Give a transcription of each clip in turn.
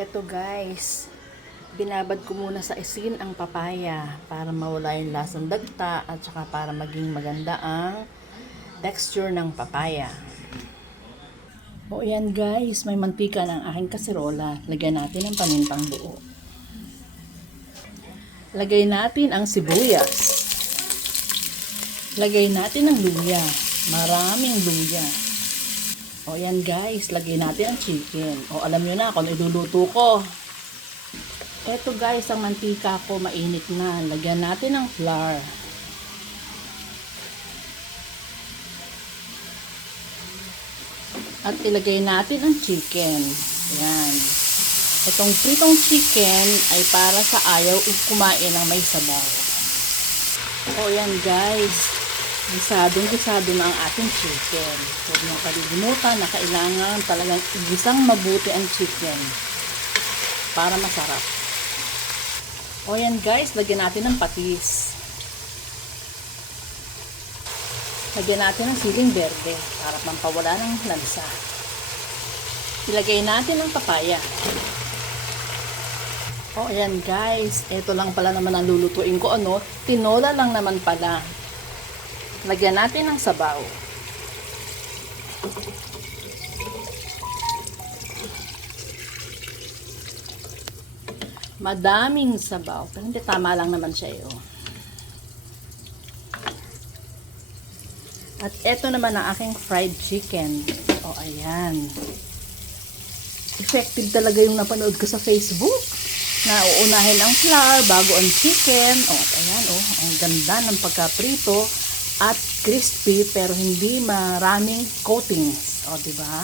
Eto guys, binabad ko muna sa asin ang papaya para mawala yung lasang dagta at saka para maging maganda ang texture ng papaya. O yan guys, may mantika ng aking kaserola. Lagyan natin ang pamintang buo. Lagay natin ang sibuyas. Lagay natin ang luya. Maraming luya. O yan guys, lagay natin ang chicken. O alam nyo na kung iluluto ko. Eto guys, ang mantika ko mainit na. Lagyan natin ang flour. At ilagay natin ang chicken. Yan. Itong pritong chicken ay para sa ayaw kumain ng may sabaw. O yan guys, gisado na ang ating chicken. Huwag niyong kalilimutan na kailangan talagang igisang mabuti ang chicken para masarap. O yan guys, lagyan natin ng patis. Lagyan natin ng siling berde para pampawala ng lansa. Ilagay natin ang papaya. O ayan guys, ito lang pala naman ang lulutuin ko. Tinola lang naman pala. Lagyan natin ng sabaw. Madaming sabaw. Pero hindi, tama lang naman siya eh. At ito naman ang aking fried chicken. O ayan. Effective talaga yung napanood ko sa Facebook. Na uunahin ang flour bago ang chicken. O at ayan ang ganda ng pagkaprito at crispy pero hindi maraming coatings. O diba?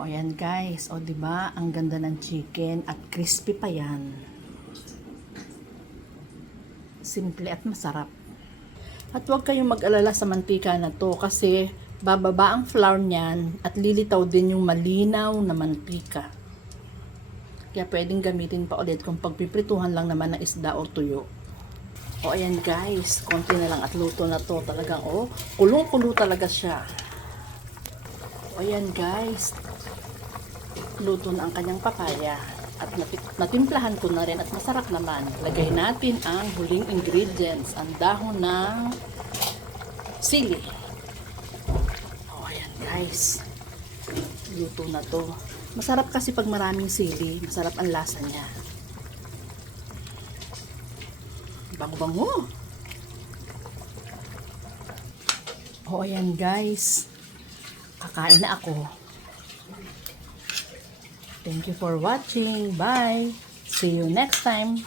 O yan guys. O diba? Ang ganda ng chicken at crispy pa yan. Simple at masarap. At huwag kayong mag-alala sa mantika na to kasi bababa ang flour niyan at lilitaw din yung malinaw na mantika. Kaya pwedeng gamitin pa ulit kung pagpiprituhan lang naman ng isda o tuyo. O ayan guys, konti na lang at luto na to. Talagang kulong-kulo talaga siya. O ayan guys, luto na ang kanyang papaya. At natimplahan ko na rin at masarap naman. Lagay natin ang huling ingredients, ang dahon ng sili. O ayan guys, luto na to. Masarap kasi pag maraming sili, masarap ang lasa niya. Bango-bango. O ayan guys, kakain na ako. Thank you for watching. Bye. See you next time.